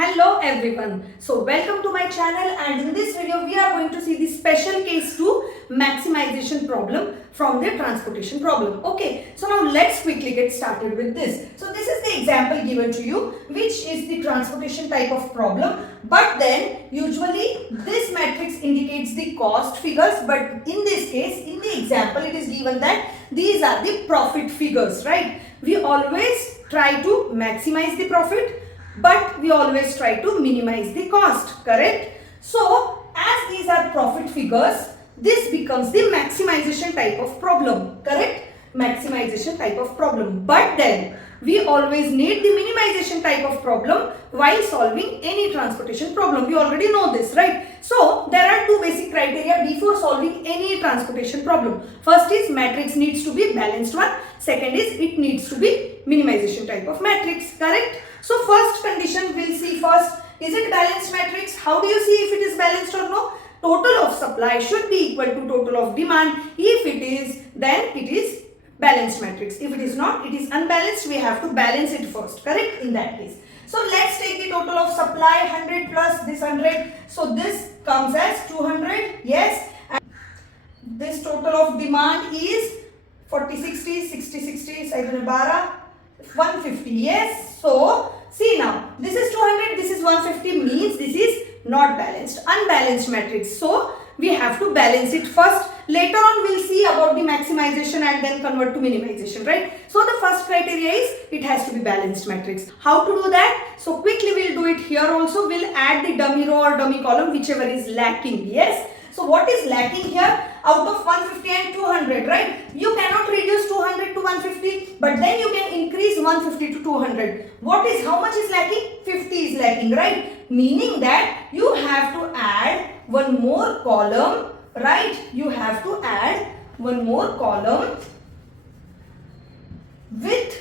Hello everyone. So welcome to my channel, and in this video we are going to see the special case 2 maximization problem from the transportation problem. Okay, so now let's quickly get started with this. So this is the example given to you, which is the transportation type of problem, but then usually this matrix indicates the cost figures, but in this case, in the example, it is given that these are the profit figures, right? We always try to maximize the profit, but we always try to minimize the cost, correct? So as these are profit figures, this becomes the maximization type of problem, correct? Maximization type of problem. But then we always need the minimization type of problem while solving any transportation problem. We already know this, right? So there are two basic criteria before solving any transportation problem. First is matrix needs to be balanced one. Second is it needs to be minimization type of matrix, correct? So first condition we'll see first. Is it balanced matrix? How do you see if it is balanced or no? Total of supply should be equal to total of demand. If it is, then it is balanced matrix. If it is not, it is unbalanced. We have to balance it first, correct? In that case. So let's take the total of supply 100 plus this 100. So this comes as 200. Yes. And this total of demand is 40, 60, 60, 60, 150. Yes. So see now, this is 200, this is 150, means this is not balanced, unbalanced matrix. So we have to balance it first. Later on we'll see about the maximization and then convert to minimization, right? So the first criteria is it has to be balanced matrix. How to do that? So quickly we'll do it here also. We'll add the dummy row or dummy column, whichever is lacking. Yes. So what is lacking here? Out of 150 and 200, right? You cannot reduce 200 to 150, but then you can increase 150 to 200. How much is lacking? 50 is lacking, right? Meaning that you have to add one more column, right? You have to add one more column with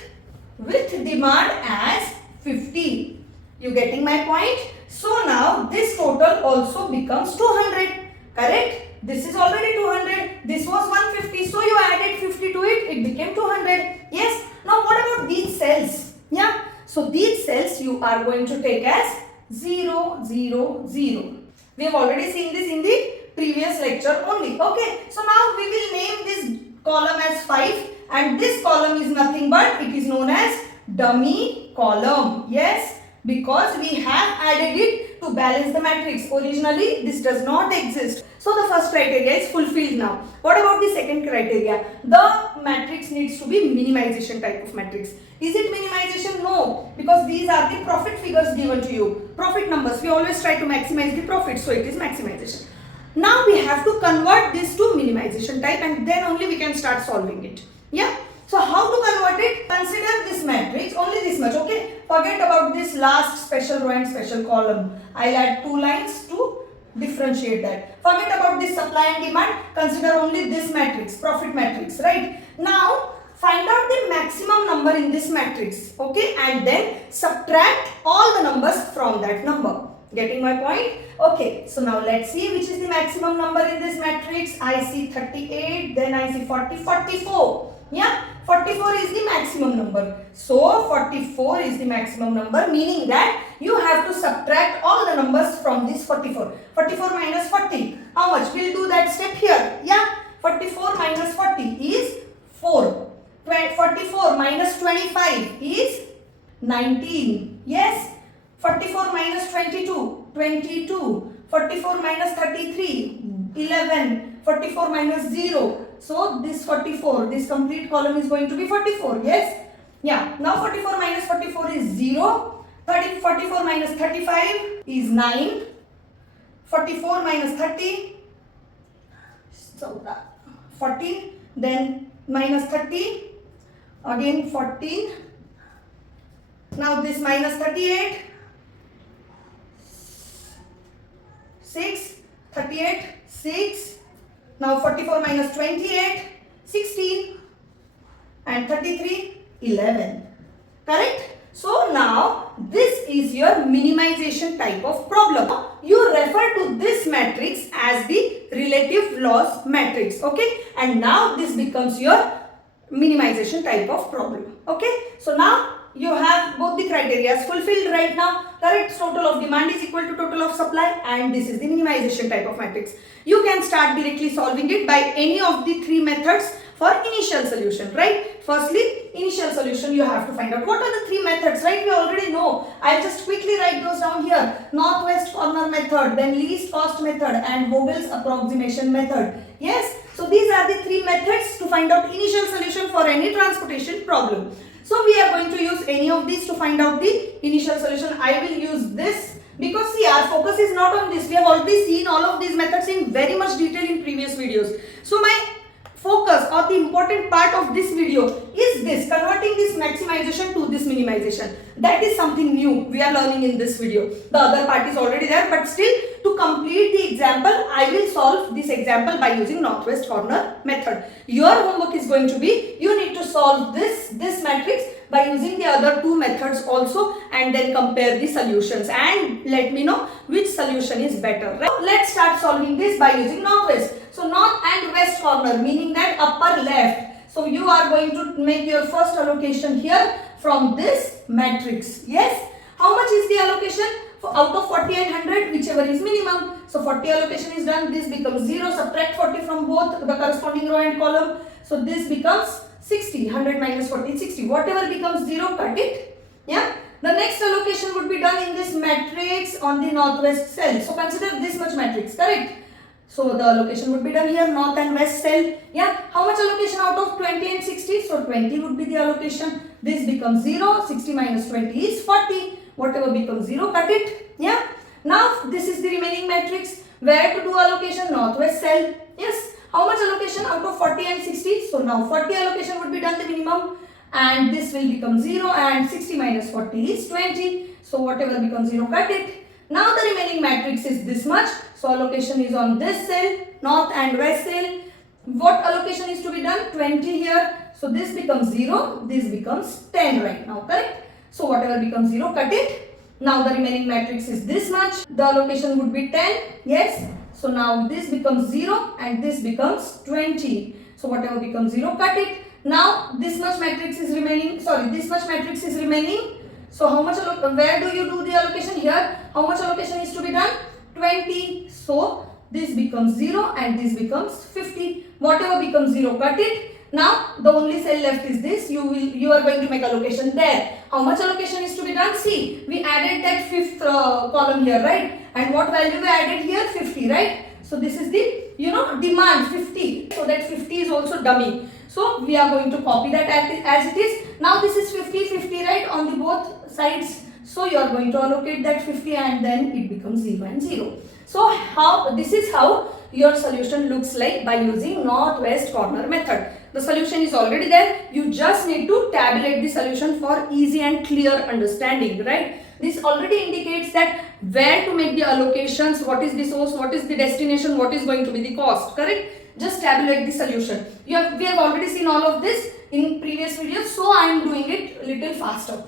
demand as 50. You getting my point? So now this total also becomes 200. Correct? This is already 200. This was 150. So you added 50 to it. It became 200. Yes. Now what about these cells? Yeah. So these cells you are going to take as 0, 0, 0. We have already seen this in the previous lecture only. Okay. So now we will name this column as 5. And this column is nothing but it is known as dummy column. Yes. Because we have added it to balance the matrix. Originally, this does not exist. So the first criteria is fulfilled now. What about the second criteria? The matrix needs to be minimization type of matrix. Is it minimization? No. Because these are the profit figures given to you. Profit numbers. We always try to maximize the profit. So it is maximization. Now we have to convert this to minimization type, and then only we can start solving it. Yeah. So how to convert it? Consider this matrix, only this much, okay? Forget about this last special row and special column. I'll add 2 lines to differentiate that. Forget about this supply and demand. Consider only this matrix, profit matrix, right? Now, find out the maximum number in this matrix, okay? And then subtract all the numbers from that number. Getting my point? Okay, so now let's see which is the maximum number in this matrix. I see 38, then I see 40, 44. Yeah, 44 is the maximum number. So 44 is the maximum number, meaning that you have to subtract all the numbers from this 44. 44 minus 40. How much? We'll do that step here. Yeah, 44 minus 40 is 4. 44 minus 25 is 19. Yes. 44 minus 22, 22. 44 minus 33, 11. 44 minus 0. So this 44, this complete column is going to be 44. Yes. Yeah. Now 44 minus 44 is 0. 44 minus 35 is 9. 44 minus 30. So 14. Then minus 30. Again 14. Now this minus 38. 6. 38. 6. Now 44 minus 28, 16, and 33, 11. Correct? So now this is your minimization type of problem. You refer to this matrix as the relative loss matrix. Okay? And now this becomes your minimization type of problem. Okay? So now you have both the criteria fulfilled right now. Correct? Total of demand is equal to total of supply, and this is the minimization type of matrix. You can start directly solving it by any of the three methods for initial solution, right? Firstly, initial solution, you have to find out what are the three methods, right? We already know. I'll just quickly write those down here. Northwest corner method, then least cost method, and Vogel's approximation method. Yes, so these are the three methods to find out initial solution for any transportation problem. So we are going to use any of these to find out the initial solution. I will use this because see, our focus is not on this. We have already seen all of these methods in very much detail in previous videos. So my focus or the important part of this video is this, converting this maximization to this minimization. That is something new we are learning in this video. The other part is already there, but still, to complete the example, I will solve this example by using northwest corner method. Your homework is going to be, you need to solve this matrix by using the other two methods also, and then compare the solutions and let me know which solution is better. Right? Let's start solving this by using northwest. So north and west corner, meaning that upper left. So you are going to make your first allocation here from this matrix. Yes. How much is the allocation? Out of 40 and 100, whichever is minimum. So 40 allocation is done. This becomes 0. Subtract 40 from both the corresponding row and column. So this becomes 60. 100 minus 40 is 60. Whatever becomes 0, cut it. Yeah. The next allocation would be done in this matrix on the northwest cell. So consider this much matrix, correct? So the allocation would be done here, north and west cell. Yeah. How much allocation out of 20 and 60? So 20 would be the allocation. This becomes 0. 60 minus 20 is 40. Whatever becomes 0, cut it. Yeah. Now this is the remaining matrix. Where to do allocation? Northwest cell. Yes. How much allocation out of 40 and 60? So now 40 allocation would be done the minimum. And this will become 0. And 60 minus 40 is 20. So whatever becomes 0, cut it. Now the remaining matrix is this much. So allocation is on this cell, north and west cell. What allocation is to be done? 20 here. So this becomes 0. This becomes 10 right now, correct? So whatever becomes 0, cut it. Now the remaining matrix is this much. The allocation would be 10. Yes. So now this becomes 0 and this becomes 20. So whatever becomes 0, cut it. Now this much matrix is remaining. Sorry, this much matrix is remaining. So how much, where do you do the allocation? Here. How much allocation is to be done? 20. So this becomes 0 and this becomes 50. Whatever becomes 0, cut it. Now the only cell left is this. You are going to make allocation there. How much allocation is to be done? See, we added that fifth column here, right? And what value we added here? 50, right? So this is the, demand 50. So that 50 is also dummy. So we are going to copy that as it is. Now this is 50, 50, right? On the both sides. So you are going to allocate that 50 and then it becomes 0 and 0. So this is how your solution looks like by using northwest corner method. The solution is already there. You just need to tabulate the solution for easy and clear understanding, right? This already indicates that where to make the allocations, what is the source, what is the destination, what is going to be the cost, correct? Just tabulate the solution. We have already seen all of this in previous videos, so I am doing it a little faster.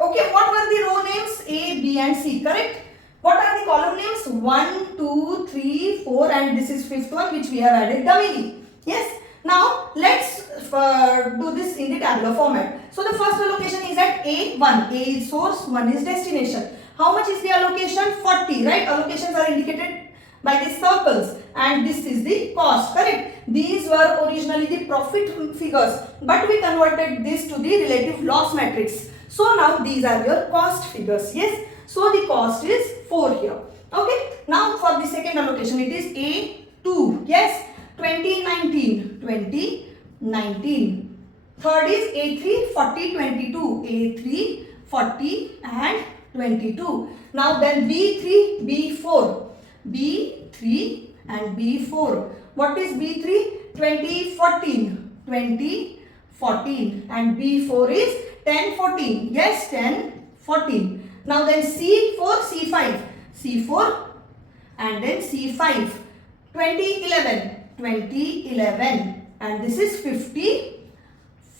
Okay, what were the row names? A, B and C, correct? What are the column names? 1, 2, 3, 4 and this is fifth one which we have added dumbly. Yes. Now let's do this in the tabular format. So the first allocation is at A, 1. A is source, 1 is destination. How much is the allocation? 40, right? Allocations are indicated by these circles and this is the cost, correct? These were originally the profit figures, but we converted this to the relative loss matrix. So now these are your cost figures. Yes. So the cost is 4 here. Okay. Now for the second allocation it is A2. Yes. 2019. 2019. Third is A3 40 22. A3 40 and 22. Now then B3 B4. B3 and B4. What is B3? 2014. 2014 and B4 is 1014. Yes, 1014. Now then C4, C5. C4 and then C5. 2011. 2011 and this is 50,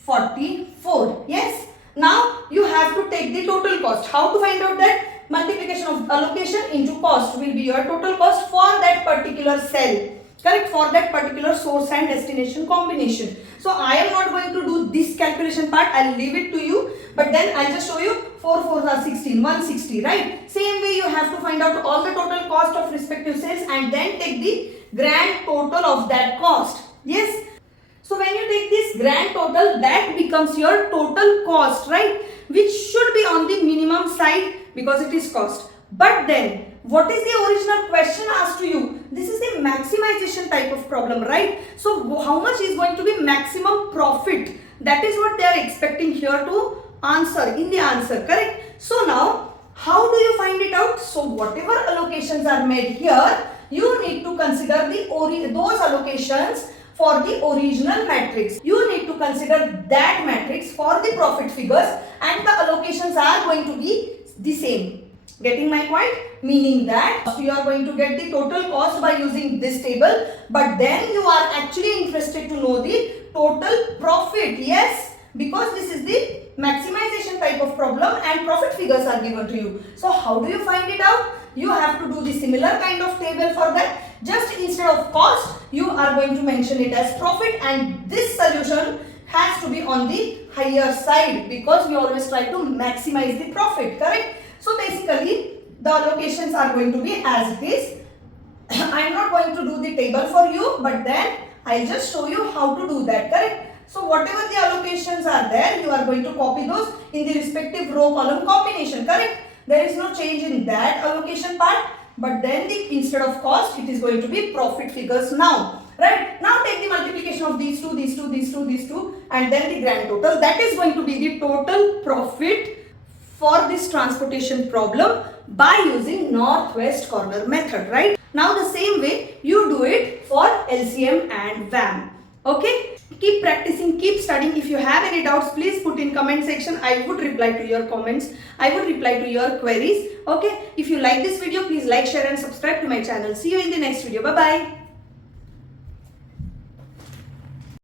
44. Yes. Now you have to take the total cost. How to find out that? Multiplication of allocation into cost will be your total cost for that particular cell. Correct? For that particular source and destination combination. So I am not going to do this calculation part. I'll leave it to you. But then I'll just show you 4 4s are 16, 160, right? Same way you have to find out all the total cost of respective sales and then take the grand total of that cost. Yes. So when you take this grand total, that becomes your total cost, right? Which should be on the minimum side because it is cost. But then, what is the original question asked to you? This is the maximization type of problem, right? So how much is going to be maximum profit? That is what they are expecting here to answer in the answer, correct? So now, how do you find it out? So whatever allocations are made here, you need to consider those allocations for the original matrix. You need to consider that matrix for the profit figures and the allocations are going to be the same. Getting my point? Meaning that you are going to get the total cost by using this table, but then you are actually interested to know the total profit. Yes, because this is the maximization type of problem and profit figures are given to you. So how do you find it out? You have to do the similar kind of table for that. Just instead of cost, you are going to mention it as profit, and this solution has to be on the higher side because we always try to maximize the profit, correct? So basically, the allocations are going to be as it is. I am not going to do the table for you, but then I'll just show you how to do that, correct? So whatever the allocations are there, you are going to copy those in the respective row column combination, correct? There is no change in that allocation part, but then instead of cost, it is going to be profit figures now, right? Now take the multiplication of these two, these two, these two, these two, and then the grand total. That is going to be the total profit for this transportation problem by using northwest corner method, right? Now the same way you do it for LCM and VAM. Okay? Keep practicing, keep studying. If you have any doubts, please put in comment section. I would reply to your comments. I would reply to your queries. Okay? If you like this video, please like, share and subscribe to my channel. See you in the next video. Bye-bye.